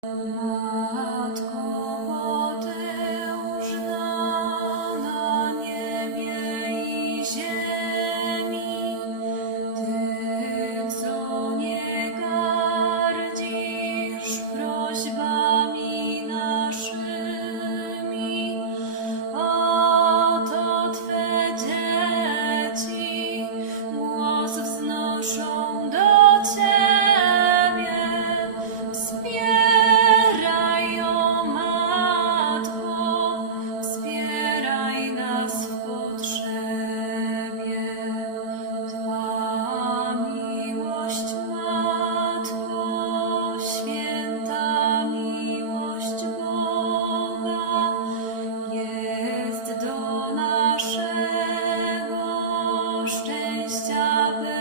阿弥陀 up.